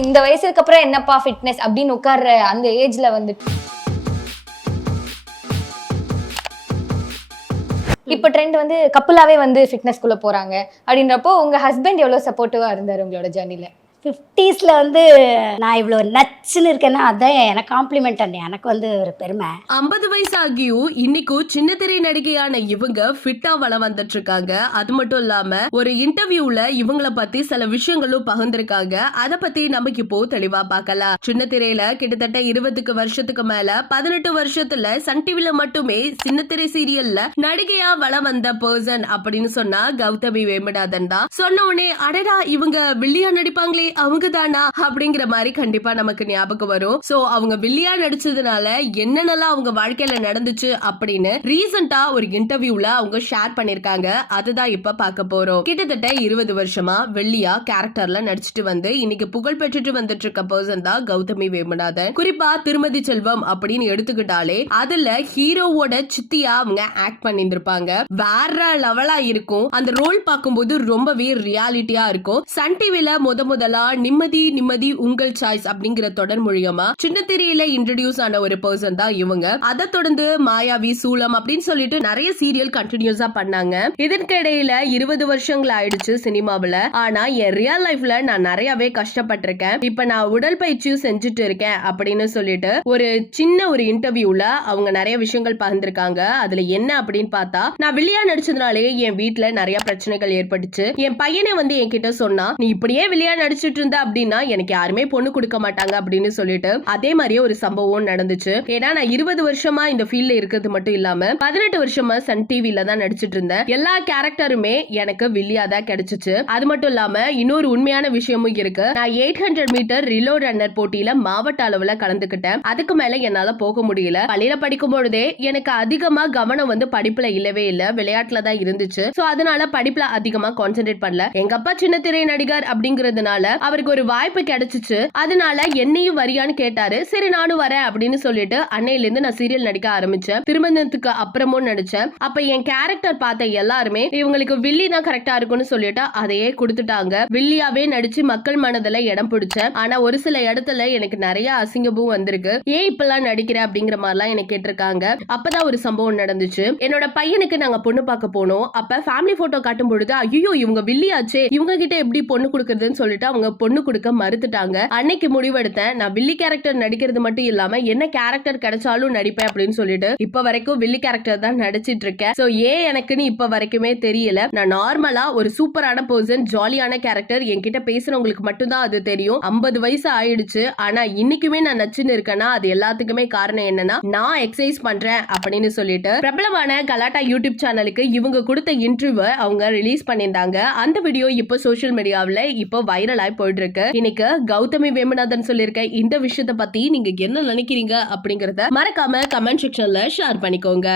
இந்த வயசுக்கு அப்புறம் என்னப்பா ஃபிட்னஸ் அப்படின்னு உட்கார்ற அந்த ஏஜ்ல வந்துட்டு இப்ப ட்ரெண்ட் வந்து கப்புலாவே வந்து ஃபிட்னஸ்க்குள்ள போறாங்க அப்படின்றப்போ உங்க ஹஸ்பண்ட் எவ்வளவு சப்போர்ட்டிவா இருந்தாரு உங்களோட ஜர்னில? 50s வந்து நான் இவ்வளோ நச்சுன்னு இருக்கேன்னா அதான் எனக்கு காம்ப்ளிமெண்ட் அண்ணே. எனக்கு வந்து ஒரு பெருமை. 50 வயசு ஆகியும் இன்னைக்கும் சின்ன திரை நடிகையான இவங்க ஃபிட்டா வளம் வந்துட்டு இருக்காங்க. அது மட்டும் இல்லாம ஒரு இன்டர்வியூல இவங்கள பத்தி சில விஷயங்களும் பகிர்ந்திருக்காங்க. அத பத்தி நமக்கு இப்போ தெளிவா பார்க்கலாம். சின்ன திரையில கிட்டத்தட்ட 20 வருஷத்துக்கு மேல 18 வருஷத்துல சன் டிவில மட்டுமே சின்ன திரை சீரியல்ல நடிகையா வளம் வந்த பர்சன் அப்படின்னு சொன்னா கௌதமி வேமநாதன் தான். சொன்ன உடனே அடடா இவங்க வில்லியா நடிப்பாங்களே அவங்க தானா அப்படிங்கிற மாதிரி கண்டிப்பா நமக்கு ஞாபகம் வரும். சோ அவங்க வில்லியா நடிச்சதுனால என்னென்னலாம் அவங்க வாழ்க்கையில நடந்துச்சு அப்படின்னு ரீசெண்டா ஒரு இன்டர்வியூல அவங்க ஷேர் பண்ணிருக்காங்க. அதுதான் இப்ப பார்க்க போறோம். கிட்டத்தட்ட 20 வருஷமா வெள்ளியா கேரக்டர்ல நடிச்சிட்டு வந்து இன்னைக்கு புகழ் பெற்றுட்டு வந்துட்டு இருக்க பர்சன் தான் கௌதமி வேமநாதன். குறிப்பா திருமதி செல்வம் அப்படின்னு எடுத்துக்கிட்டாலே அதுல ஹீரோவோட சித்தியா அவங்க ஆக்ட் பண்ணிருப்பாங்க. வேற லெவலா இருக்கும். அந்த ரோல் பார்க்கும்போது ரொம்பவே ரியாலிட்டியா இருக்கும். சன் டிவில முதலா நிம்மதி நிம்மதி உங்கள் சாய்ஸ் அப்படிங்கிற தொடர் மூலியமா சின்ன திரையில இன்ட்ரோடியூஸ் ஆன ஒரு பர்சன் தான் இவங்க. அதை தொடர்ந்து மாயாவி, சூலம் அப்படின்னு சொல்லிட்டு நிறைய சீரியல் கண்டினியூஸா பண்ணாங்க. இதற்கு இடையில 20 வருஷங்கள் ஆயிடுச்சு சினிமாவில. ஆனா என் ரியல் லைஃப்ல நான் நிறையவே கஷ்டப்பட்டிருக்கேன். இப்ப நான் உடல் பயிற்சியும் செஞ்சுட்டு இருக்கேன் அப்படின்னு சொல்லிட்டு ஒரு சின்ன ஒரு இன்டர்வியூல அவங்க நிறைய விஷயங்கள் பகிர்ந்திருக்காங்க. அதுல என்ன அப்படின்னு பார்த்தா, நான் வில்லியா நடிச்சதுனாலே என் வீட்டுல நிறைய பிரச்சனைகள் ஏற்பட்டுச்சு. என் பையனை வந்து என்கிட்ட சொன்னா, நீ இப்படியே வில்லியா நடிச்சுட்டு இருந்தா அப்படின்னா எனக்கு யாருமே பொண்ணு கொடுக்க மாட்டாங்க அப்படின்னு சொல்லிட்டு அதே மாதிரியே ஒரு சம்பவம் நடந்துச்சு. ஏன்னா நான் 20 வருஷமா இந்த ஃபீல்ட்ல இருக்கிறது மட்டும் இல்லாம 18 வருஷமா சன் டிவில தான் நடிச்சிட்டு இருந்தேன். எல்லா கேரக்டருமே எனக்கு வில்லியா தான் கிடைச்சிச்சு. அது மட்டும் இல்லாம இன்னொரு உண்மையான விஷயமும் இருக்கு. நான் 800 மீட்டர் ரிலோ ரன்னர் போட்டியில மாவட்ட அளவுல கலந்துக்கிட்டேன். அதுக்கு மேல என்னால போக முடியல. பள்ளியில படிக்கும் பொழுதே எனக்கு அதிகமா கவனம் வந்து படிப்புல இல்லவே இல்ல, விளையாட்டுல தான் இருந்துச்சு. சோ அதனால படிப்புல அதிகமா கான்சென்ட்ரேட் பண்ணல. எங்க அப்பா சின்ன திரை நடிகர் அப்படிங்கறதுனால அவருக்கு ஒரு வாய்ப்பு கிடைச்சிச்சு. அதனால என்னையும் வரியான்னு கேட்டாரு. சரி நானும் வரேன் அப்படின்னு சொல்லிட்டு அன்னையில இருந்து நான் சீரியல் நடிக்க ஆரம்பிச்சேன். திருமணத்துக்கு அப்புறமும் நடிச்சேன். அப்ப என் கேரக்டர் பார்த்த எல்லாருமே இவங்களுக்கு வில்லி தான் கரெக்டா இருக்கும்னு சொல்லிட்டு அதையே கொடுத்துட்டாங்க. வில்லியாவே நடிச்சு மக்கள் மனதுல இடம் பிடிச்சேன். ஆனா ஒரு சில இடத்துல எனக்கு நிறைய அசிங்கமும் வந்திருக்கு. ஏன் இப்பெல்லாம் நடிக்கிற அப்படிங்கிற மாதிரிலாம் எனக்கு கேட்டிருக்காங்க. அப்பதான் ஒரு சம்பவம் நடந்துச்சு. என்னோட பையனுக்கு நாங்க பொண்ணு பார்க்க போனோம். அப்ப ஃபேமிலி போட்டோ காட்டும் பொழுது ஐயோ இவங்க வில்லியாச்சே, இவங்க கிட்ட எப்படி பொண்ணு கொடுக்கறதுன்னு சொல்லிட்டு அவங்க பொண்ணு கொடுக்க மறுத்துட்டாங்க. அன்னைக்கு முடிவெடுத்தேன், நான் வில்லி கேரக்டர் நடிக்கிறது மட்டும் இல்லாம என்ன கேரக்டர் கிடைச்சாலும் நடிப்பேன் அப்படின்னு சொல்லிட்டு இப்ப வரைக்கும் வில்லி கேரக்டர் தான் நடிச்சிட்டு இருக்கேன். சோ ஏன் எனக்குன்னு இப்ப வரைக்குமே தெரியல. நான் நார்மலா ஒரு சூப்பரான பர்சன், ஜாலியான கேரக்டர். என்கிட்ட பேசுறவங்களுக்கு மட்டும்தான் அது தெரியும். 50 வயசு ஆயிடுச்சு. ஆனா இன்னைக்குமே நான் நச்சுன்னு இருக்கேன்னா அது எல்லாத்துக்குமே காரணம் என்னன்னா நான் எக்ஸசைஸ் பண்றேன் அப்படின்னு சொல்லிட்டு பிரபலமான கலாட்டா யூடியூப் சேனலுக்கு இவங்க கொடுத்த இன்டர்வியூ அவங்க ரிலீஸ் பண்ணியிருந்தாங்க. அந்த வீடியோ இப்போ சோசியல் மீடியாவில் இப்போ வைரல் ஆகி போயிட்டு இருக்கு. இன்னைக்கு கௌதமி வேமநாதன் சொல்லியிருக்க இந்த விஷயத்தை பத்தி நீங்க என்ன நினைக்கிறீங்க அப்படிங்கறத மறக்காம கமெண்ட் செக்ஷன்ல ஷேர் பண்ணிக்கோங்க.